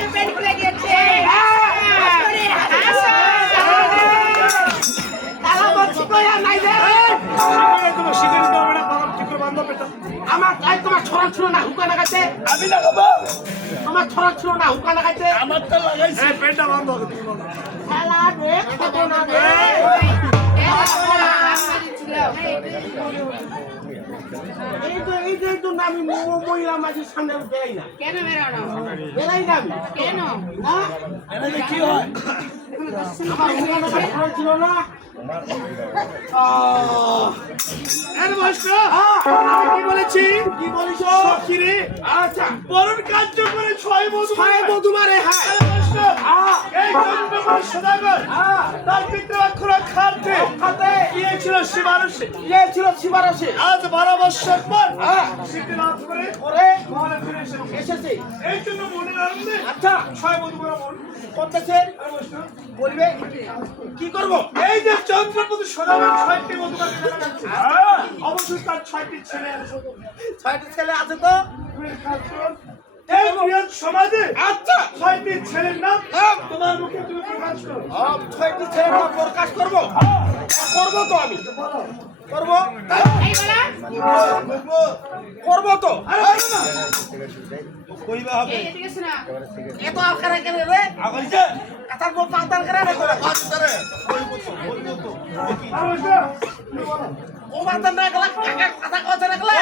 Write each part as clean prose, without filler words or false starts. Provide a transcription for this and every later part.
আচ্ছা পেট খুলে গিয়েছে তারা বলছি কইয়া নাই রে তোমার শিকারি দরবারে বাবা কি করে বান্ধব এটা আমার তাই তোমার ছড়া ছিল না হুকা লাগাইতে আমি লাগাবো তোমার ছড়া ছিল না হুকা লাগাইতে আমার তো লাগাইছি পেটটা বান্ধ হবে তুমি বলো শালা রে কত না রে এই তো আমি মহিলা মাঝির সামনে বেরাই না কেন বেরোনো বেরাই না আমি কেন না এনে কি হয় আমার হুকা লাগা ছড়া ছিল না এর বয়স আমি কি বলেছি কি বলিস কি রে আচ্ছা বরণ কার্য করে ছয় বছর ছয় বধুমারে হ্যাঁ এই চন্দ্রপুর সদাগর তার পিতৃ অক্ষর খাতে খাতে গিয়েছিল শিবারসে ইয়ে ছিল শিবারসে আজ 12 বছর পর হ্যাঁ। সিদ্ধি লাভ করে ওরে মহলে ফিরে এসেছে এসেছে এই জন্য মনের আনন্দে আচ্ছা ছয় বধুমারা মন করতেছে বলবে কি করব এই যে চন্দ্রপতি সদাগর ছয়টি বধুমাকে দেখা যাচ্ছে অবশ্যই তার ছয়টি ছেলে আছে ছয়টি ছেলে আছে তো এই বৃহৎ সমাজে আচ্ছা ছয়টি ছেলের নাম তোমার মুখে তুমি প্রকাশ করো ছয়টি ছেলে প্রকাশ করব করব তো আমি করব এই বলা করব তো আরে বলো না কইবা হবে এই এদিকে শোনা এত আকারে কেন রে আগলছে কাতার বল পাতার করে রে করে পাতারে কইব তো আর বসো ও পাতার না গলা কাকা কথা কথা রাখলা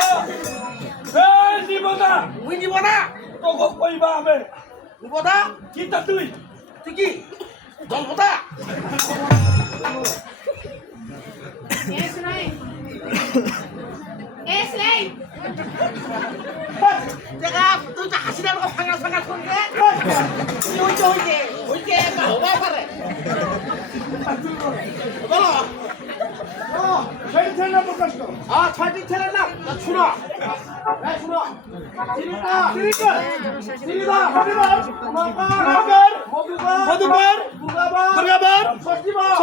এই জীবনা মুই দিব না তোকে কইবা হবে দিব না কি তা তুই তুই কি জলপতা এ শোনাই এ সেই দেখা তুই তো হাসি না ফাঙ্গা ফাঙ্গা শুনতে হইতে হবা পারে বলো সেই ছেলে প্রকাশ করো ছয়টি ছেলের নাম শুনো শুনো শ্রীকর শ্রীদা হরিদাস মকর মধুকর দুর্গাবার ষষ্ঠীবার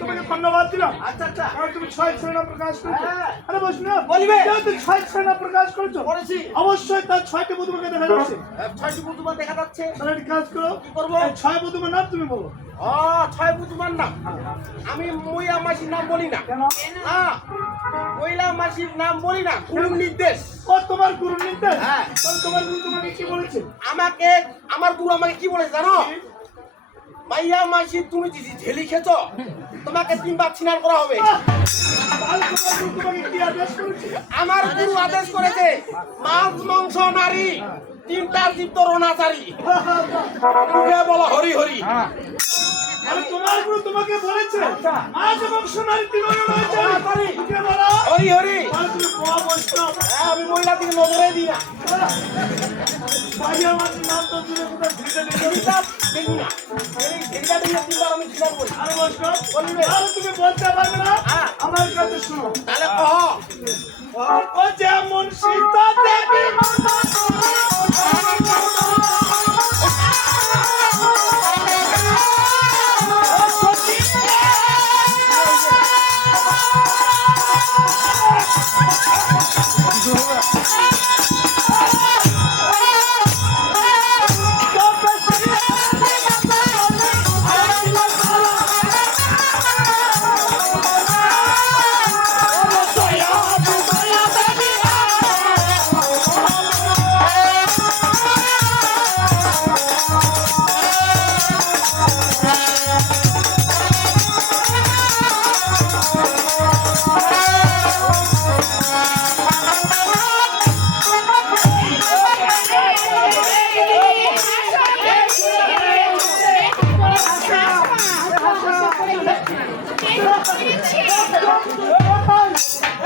তোমাকে ধন্যবাদ দিলাম আচ্ছা আচ্ছা কারণ তুমি ছয় ছেলে প্রকাশ করেছো হ্যাঁ। আরে বসনা বলিবে। যেহেতু ছয় ছেলে প্রকাশ করেছো করেছি অবশ্যই তার ছয়টি বধুমাকে দেখা যাচ্ছে ছয়টি বুধবার দেখা যাচ্ছে তাহলে একটি কাজ করো কি করবো? এই ছয় বধুমার নাম তুমি বলো ছয় বুধবার নাম আমি মহিলা মাসির নাম বলি না কেন হ্যাঁ মহিলা মাসির নাম বলি না কোন নির্দেশ ও তোমার গুরু নির্দেশ হ্যাঁ। তাহলে তোমার গুরু তোমাকে কি বলেছে আমার গুরু আমাকে কি বলেছে জানো মাইয়া মাসি তুমি দিদি ঢেলি খেছ তোমাকে 3 বার স্নান করা হবে তাহলে তোমার গুরু তোমাকে কি আদেশ করেছে আমার গুরু আদেশ করেছে মাছ মাংস নারী 3টা জীব রনাচারী মুখে বলা হরি হরি আরে তোমার গুরু তোমাকে বলেছে আজ এবং সোনার তিনজন রয়েছে তুমি বলো হরি হরি তাহলে তুমি কোয়া বৈষ্ণব আমি মহিলা দিকে নজরে দিই না বাড়ি আমার নাম তো তুমি কোথায় ভিড়ে দেখে ঢেলিটা দেখি না ঢেলিটা দেখলে 3 বার আমি স্নান করি আরে বৈষ্ণব বলবে। তাহলে তুমি বলতে পারবে না হ্যাঁ। আমার কাছে শোনো তাহলে কহ ও যেমন সীতা দেবী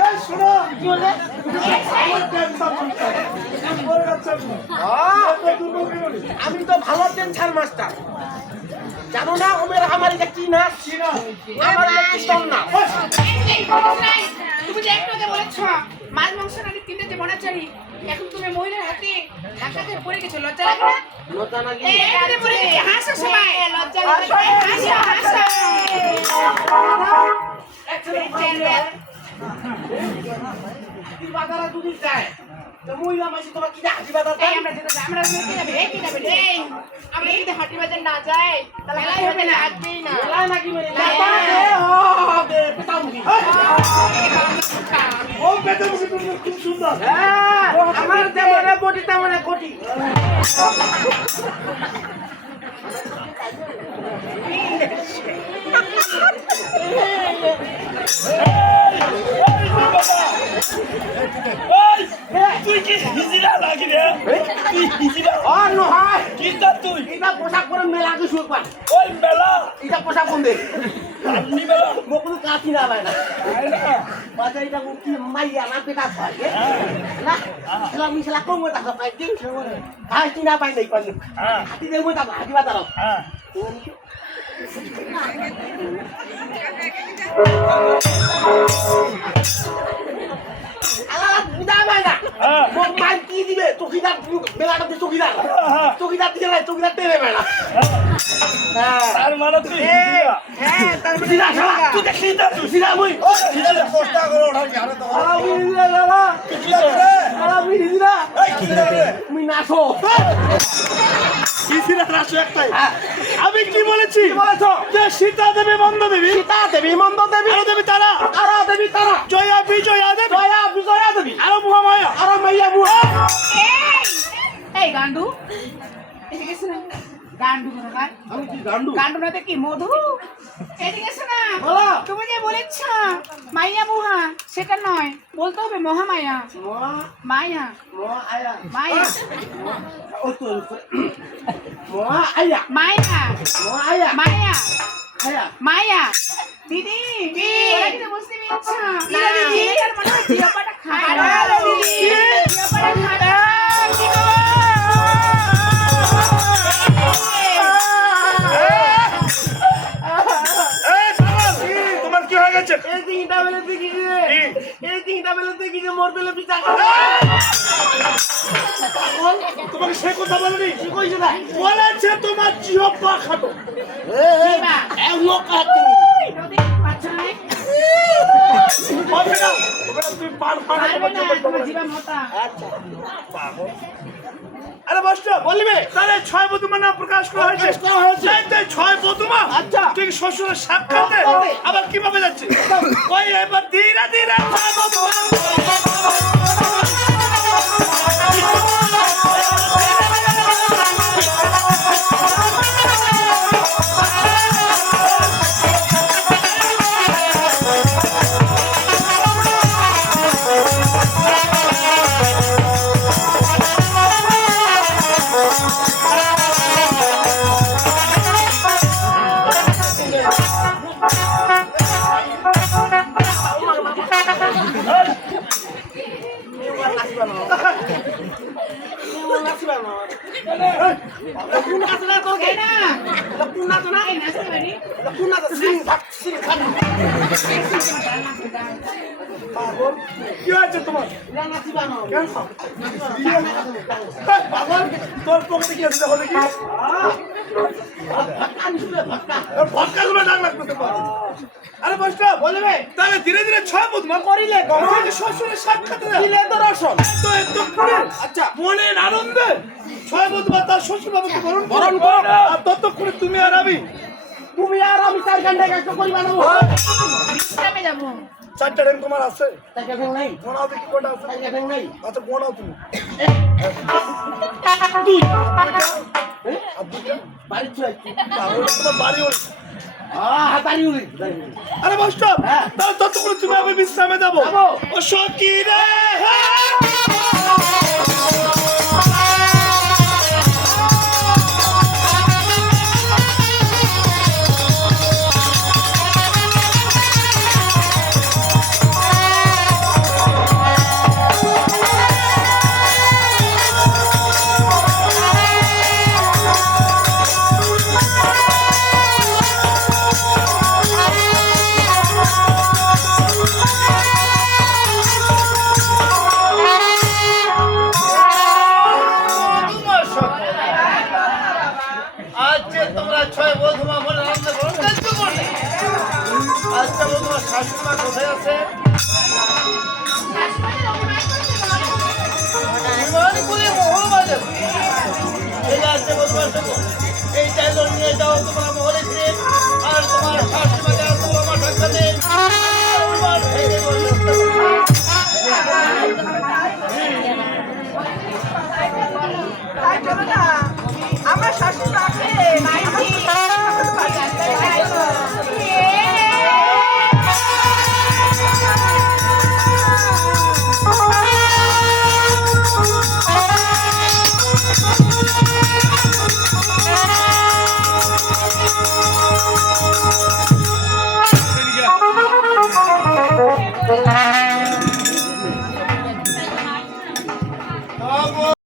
এই শোনো কি বলে আমার টেনশন হচ্ছে পরে যাচ্ছে আমি তো ভালো টেনশন মাস্টার জানো না ওমের আমার এটা কি না আমার এটা কীর্তন না তুমি যে একটু আগে বলেছ মাছ মাংস নাকি 3টে যে বনাচারি এখন তুমি মহিলার হাতে ঢাকাতে পড়ে গেছো লজ্জা লাগে না লতা নাকি এই এখানে পড়ে গেছে হাসো সবাই লজ্জা লাগে হাসো হাসো হাতি বাজারে যদি যায় তো মহিলা মাসি তোমার কি হাতি বাজার এই আমরা যেতে আমরা কি যাবে কি যাবে এই আমরা যদি হাটি বাজার না যাই তাহলে মেলাই হবে না আসবেই না মেলায় নাকি মেরে পেটাউনি ও পেটে মুখে তুমি খুব সুন্দর হ্যাঁ আমার তেমনে বডি তেমনে কোটি তুই কি হিজিরা লাগি রে তুই হিজিরা আর নহয় কি তা তুই এটা পোশাক পরে মেলা কি শুরু পান ওই মেলা এটা পোশাক কোন দে আপনি মেলা বকুল কাটি না ভাই না বাজারে এটা কি মাইয়া না পেটা হয় না সেলা মিশলা কম মত আছে পাই দিন ভাই কি না পাই নাই পাই হ্যাঁ হাতি দেব তা হাতি বাজার হ্যাঁ আলা বুদা ভাই না হ্যাঁ মোক মাই কি দিবে চকিদার মেলাটা দি চকিদার হ্যাঁ চকিদার দিলে না চকিদার টেনে ভাই না হ্যাঁ তার মানে তুই হিজিরা হ্যাঁ তার সিধা শালা তুই দেখলি না তুই সিধা মুই হিজিরা কষ্ট করে ওঠার কি আরে তো আলা মুই হিজরা লালা কি করে আলা মুই হিজরা এই কি করে মুই নাচো হিজিরা রাশি একটাই হ্যাঁ আমি কি বলেছি কি বলেছো যে সীতা দেবী বন্ধ দেবী সীতা দেবী মন্দ দেবী আরো দেবী তারা তারা দেবী তারা জয়া বিজয়া দেবী জয়া বিজয়া দেবী আরো মহামায়া আর মাইয়া বুয়া এই গান্ডু এদিকে এসে না গান্ডু কোথাকার আমি কি গান্ডু গান্ডু না তো কি মধু এদিকে এসে না বলো তুমি যে বলেছ মাইয়া মুহা সেটা নয় বলতে হবে মহামায়া মোয়া মায়া মোয়া আয়া মায়া ও তো মোয়া আয়া মায়া মোয়া আয়া মায়া আয়া মায়া দিদি ওরা কিন্তু বুঝতে পেরেছ না দিদি এটার মনে হয় জিওপাটা খারাপ দিদি জিওপাটা খারাপ কি গো এই সাবাস তোমার কি হয়ে গেছে এই তিনটা বেলে দেখি যে এই তিনটা বেলে দেখি যে মোর বেলে বিচার তোমাকে সে কথা বলেনি কি কইছে না বলেছে তোমার জিহ্বা খাটো জিবা এই লোক কাটু নদী পাছায় হবে না তুই পার পার পারবে না তোমার জিবা মোটা আচ্ছা আরে বসছো বলবে তাহলে ছয় বধূমা নাম প্রকাশ করা হয়েছে প্রকাশ করা হয়েছে। এই তো ছয় বধূমা আচ্ছা। ঠিক শ্বশুরের সাক্ষাতে সাক্ষাতে। আবার কিভাবে যাচ্ছে ওই এবার ধীরে ধীরে ছয় বধূমা কোন আছে না তোকে না কোন আছে না এই নাচতে পারি কোন আছে সিং থাক সিং থাক কি হয়েছে তোমার না নাচিবা না কেন পাগল তোর পক্ষে কি আছে হলে কি আমি শুনে ভক্কা ভটকা গুলো ডাক লাগবে তোমার আরে বসটা বলবে তাহলে ধীরে ধীরে ছয় বধূমা করিলে গঙ্গাকে শ্বশুরের সাক্ষাতে যা। দিলে তো দর্শন তো একটু করে আচ্ছা মনের আনন্দে ছয় বধূমা তার শ্বশুর বাবুকে বরণ করো। আর ততক্ষণে তুমি আর আমি তুমি আর আমি 4 ঘন্টা কাজ করিবা না বিশ্রামে যাবো চারটা টাইম তোমার আছে তাকে ফেং নাই গোনাও দেখি কোনটা আছে তাকে ফেং নাই আচ্ছা গোনাও তুমি দুই আর দুইটা বাড়ি চলে তাহলে তোমার বাড়ি ওই হাতারি উলি আরে মাস্টার হ্যাঁ। তাহলে ততক্ষণে তুমি আমি বিশ্রামে যাবো যাবো। ও সখী রে আজ যে তোমরা ছয় বধুমা বলে রান্না করো কাজ করবে আচ্ছা বধুমা শাশুড়ি মা কোথায় আছে দেবো। এই চাইলো নিয়ে যাও তোমরা